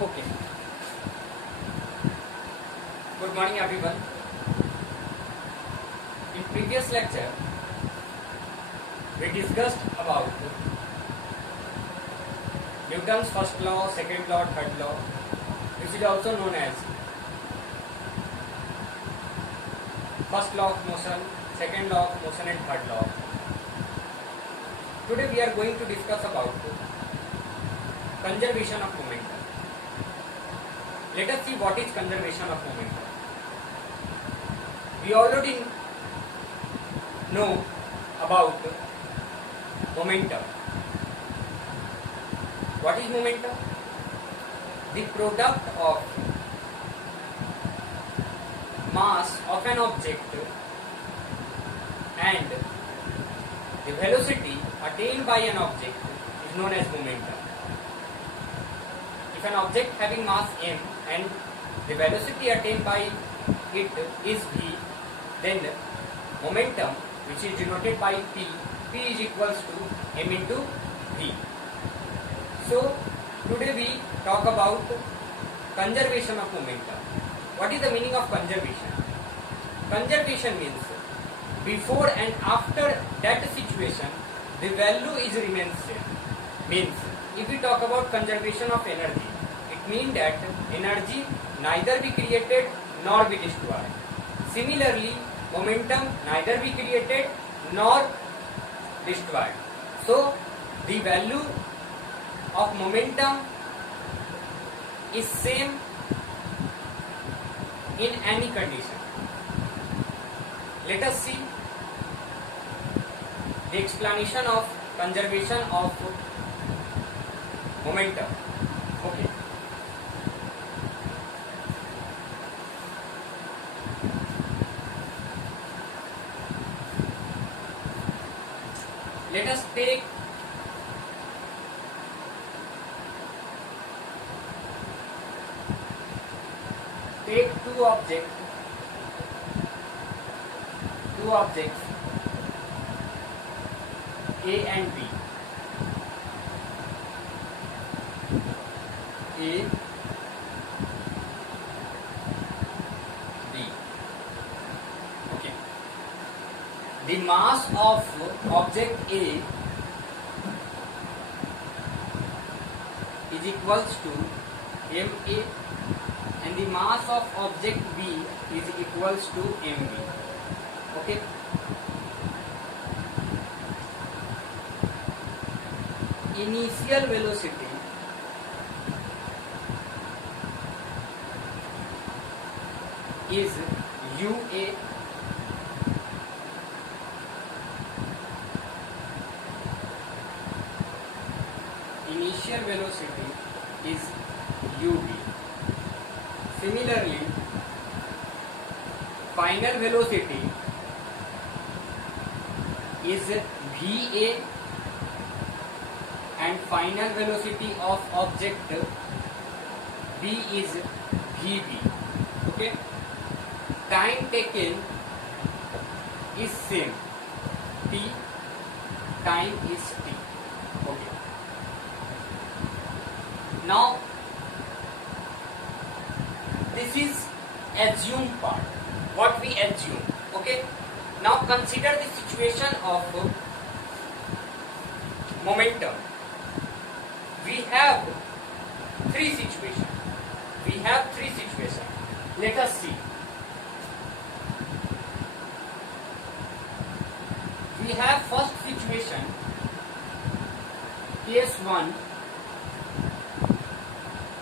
Okay. Good morning, everyone. In previous lecture, we discussed about Newton's first law, second law, third law, which is also known as first law of motion, second law of motion, and third law. Today we are going to discuss about conservation of momentum. Let us see what is conservation of momentum. We already know about momentum. What is momentum? The product of mass of an object and the velocity attained by an object is known as momentum. If an object having mass m and the velocity attained by it is v, then momentum, which is denoted by p is equals to m into v. So today we talk about conservation of momentum. What is the meaning of conservation? Conservation means before and after that situation the value is remains same. Means if we talk about conservation of energy, it means that energy neither be created nor be destroyed. Similarly, momentum neither be created nor destroyed. So the value of momentum is same in any condition. Let us see the explanation of conservation of momentum. Okay. Let us take two objects A and B. A, B. Okay. The mass of object A is equals to MA and the mass of object B is equals to MB. Okay. Initial velocity is UA initial velocity is UB. Similarly, final velocity is VA and final velocity of object B is VB. Okay. Time taken is same. T, time is T. Okay. Now this is assumed part. What we assume. Okay. Now consider the situation of momentum. We have three situations. Let us see. We have first situation, case 1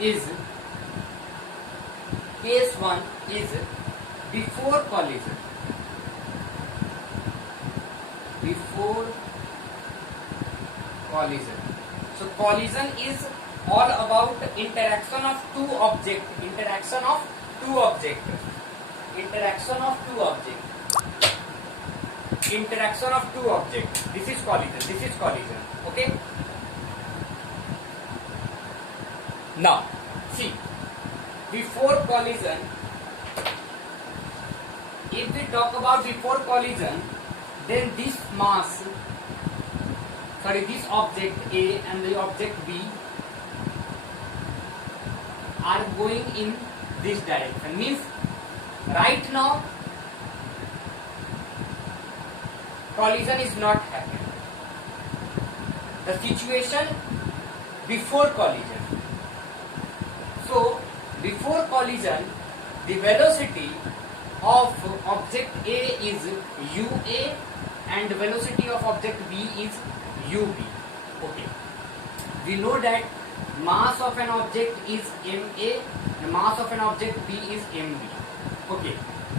is before collision. So collision is all about interaction of two objects. This is collision. Okay. Now see, before collision, if we talk about before collision, then this object A and the object B are going in this direction. Means right now collision is not happening. The situation before collision. So before collision, the velocity of object A is UA and the velocity of object B is UB. Okay. We know that mass of an object is MA, the mass of an object B is MB. Okay.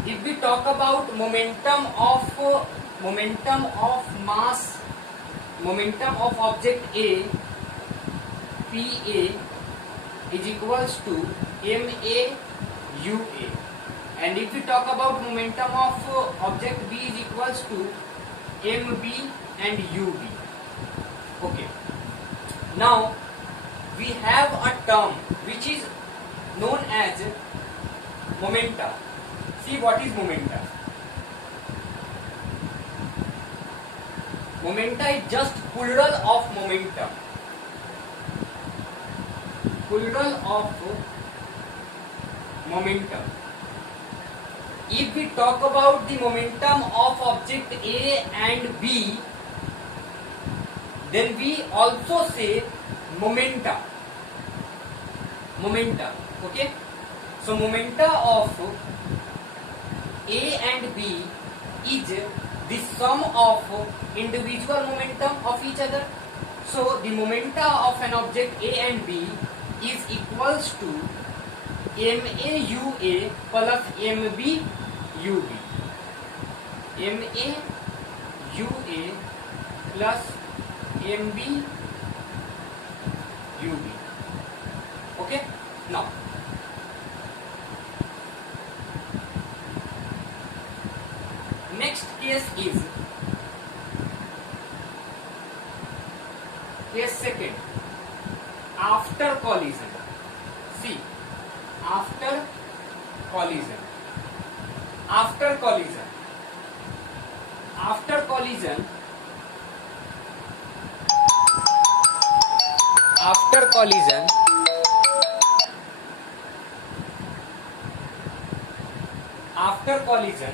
If we talk about momentum of object A, PA is equals to MA UA, and if we talk about momentum of object B is equals to MB and UB. Okay. Now we have a term which is known as momenta. See what is momenta. Momenta is just plural of momentum. Plural of momentum. If we talk about the momentum of object A and B, then we also say momenta. Okay. So momenta of A and B is the sum of individual momentum of each other. So the momenta of an object A and B is equals to MA UA plus MB UB. MA UA plus MB UB. Okay. Now next case is case second, after collision. See, after collision. After collision. After collision. After collision. After collision.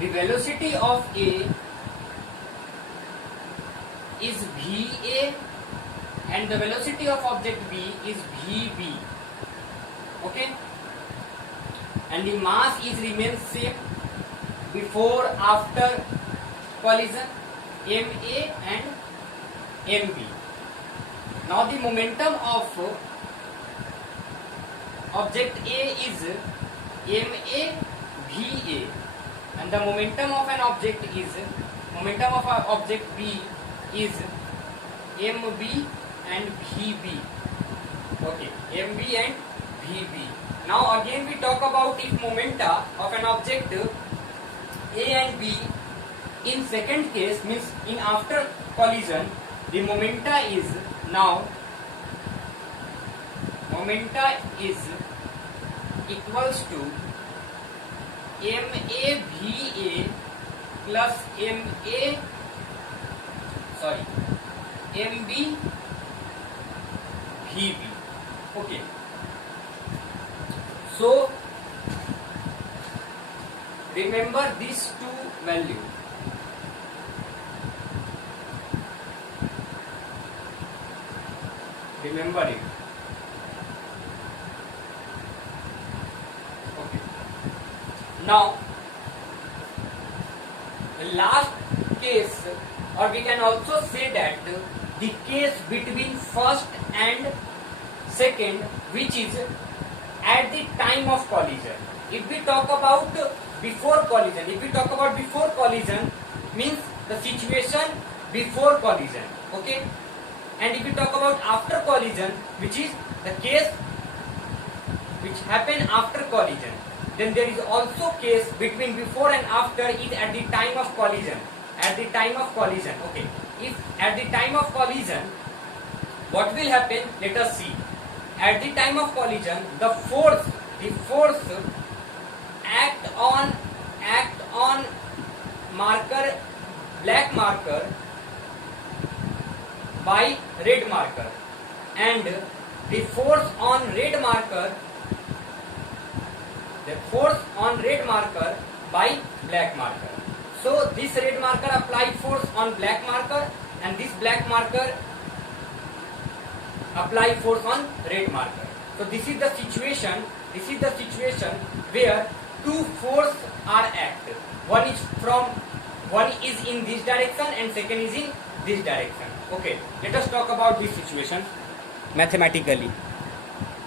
The velocity of A is VA and the velocity of object B is VB. Okay, and the mass is remains same before after collision, MA and MB. Now the momentum of object A is MA VA and the momentum of an object is object B is MB and VB. Okay, MB and VB. Now again we talk about if momenta of an object A and B in second case, means in after collision, the momenta is now equals to MAVA plus MB VB. Okay. So remember these two values. Remember it. Okay. Now the last case, or we can also say that the case between first and second, which is at the time of collision. If we talk about before collision, means the situation before collision. Okay. And if we talk about after collision, which is the case which happened after collision, then there is also case between before and after is at the time of collision. At the time of collision. Okay. If at the time of collision, what will happen? Let us see. At the time of collision, the force act on marker black marker by red marker, and the force on red marker by black marker. So this red marker apply force on black marker, and this black marker apply force on red marker. So this is the situation where two force are active. One is in this direction and second is in this direction. Okay, let us talk about this situation mathematically.